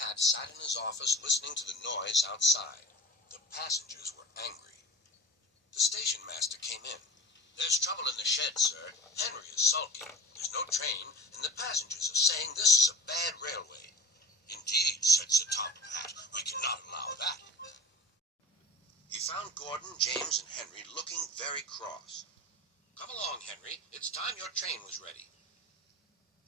Hat sat in his office listening to the noise outside. The passengers were angry. The station master came in. "There's trouble in the shed, sir. Henry is sulking. There's no train, and the passengers are saying this is a bad railway." "Indeed," said Sir Topham Hatt. "We cannot allow that." He found Gordon, James, and Henry looking very cross. "Come along, Henry. It's time your train was ready."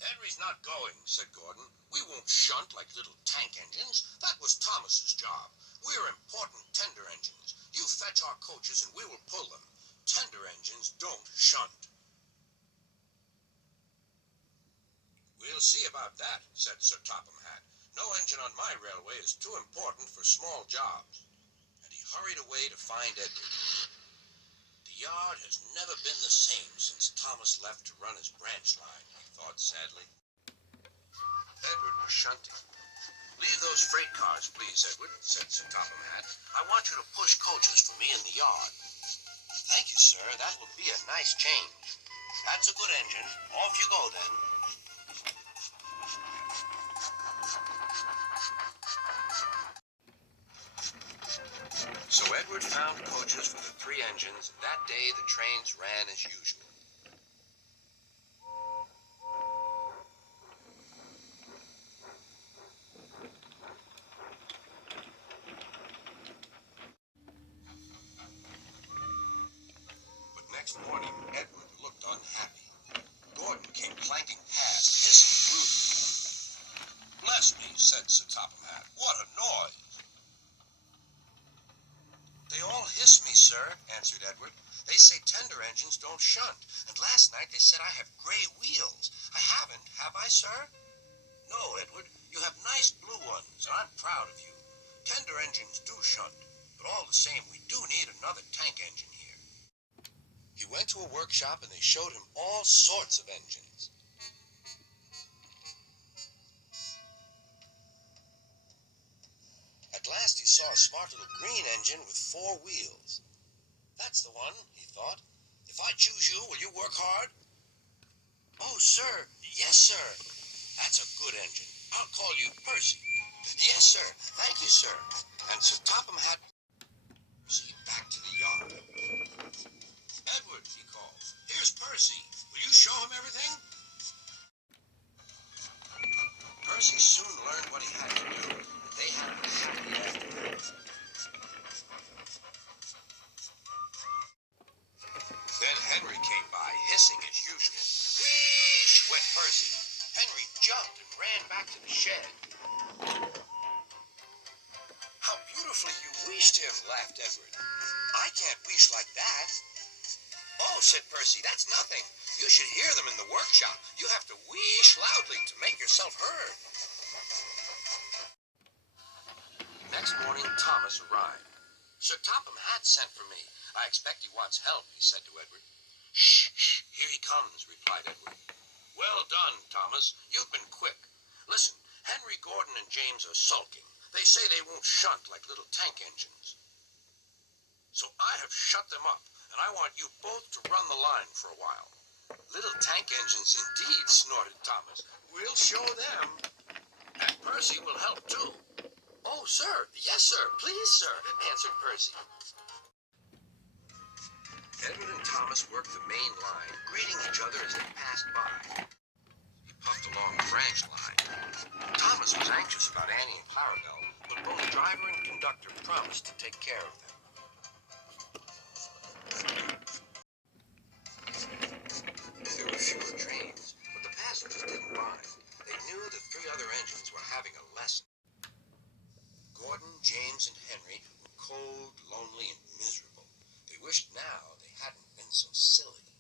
"Henry's not going," said Gordon. "We won't shunt like little tank engines. That was Thomas's job. We're important tender engines. You fetch our coaches and we will pull them. Tender engines don't shunt." "We'll see about that," said Sir Topham Hatt. "No engine on my railway is too important for small jobs." And he hurried away to find Edward. "The yard has never been the same since Thomas left to run his branch line," he thought sadly. Edward was shunting. "Leave those freight cars, please, Edward," said Sir Topham Hatt. "I want you to push coaches for me in the yard." "Thank you, sir. That will be a nice change." "That's a good engine. Off you go, then." So Edward found coaches for the three engines, and that day the trains ran as usual. But next morning, Edward looked unhappy. Gordon came clanking past, hissing rudely. "Bless me," said Sir Topham Hatt. "What a noise!" "They all hiss me, sir," answered Edward. "They say tender engines don't shunt, and last night they said I have gray wheels. I haven't, have I, sir?" "No, Edward, you have nice blue ones, and I'm proud of you. Tender engines do shunt, but all the same we do need another tank engine here." He went to a workshop and they showed him all sorts of engines. At last he saw a smart little green engine with 4 wheels. "That's the one," he thought. "If I choose you, will you work hard?" "Oh, sir, yes, sir." "That's a good engine. I'll call you Percy." "Yes, sir. Thank you, sir." And Sir Topham Hatt Percy back to the yard. "Edward," he called, "here's Percy. Will you show him everything?" Percy soon learned what he had to do, and they had a happy afternoon. Then Henry came by, hissing as usual. "Wheesh!" went Percy. Henry jumped and ran back to the shed. "How beautifully you wheeshed him," laughed Edward. "I can't wheesh like that." "Oh," said Percy, "that's nothing. You should hear them in the workshop. You have to wheesh loudly to make yourself heard." Next morning, Thomas arrived. "Sir Topham Hatt sent for me. I expect he wants help," he said to Edward. "Shh, shh, here he comes," replied Edward. "Well done, Thomas. You've been quick. Listen, Henry, Gordon, and James are sulking. They say they won't shunt like little tank engines. So I have shut them up, and I want you both to run the line for a while." "Little tank engines indeed," snorted Thomas. "We'll show them. And Percy will help too." "Oh, sir, yes, sir, please, sir," answered Percy. Edward and Thomas worked the main line, greeting each other as they passed by. He puffed along the branch line. Thomas was anxious about Annie and Clarabelle, but both driver and conductor promised to take care of them. There were fewer trains, but the passengers didn't mind. They knew the 3 other engines were having a lesson. Gordon, James, and Henry were cold, lonely, and miserable. They wished now they hadn't been so silly.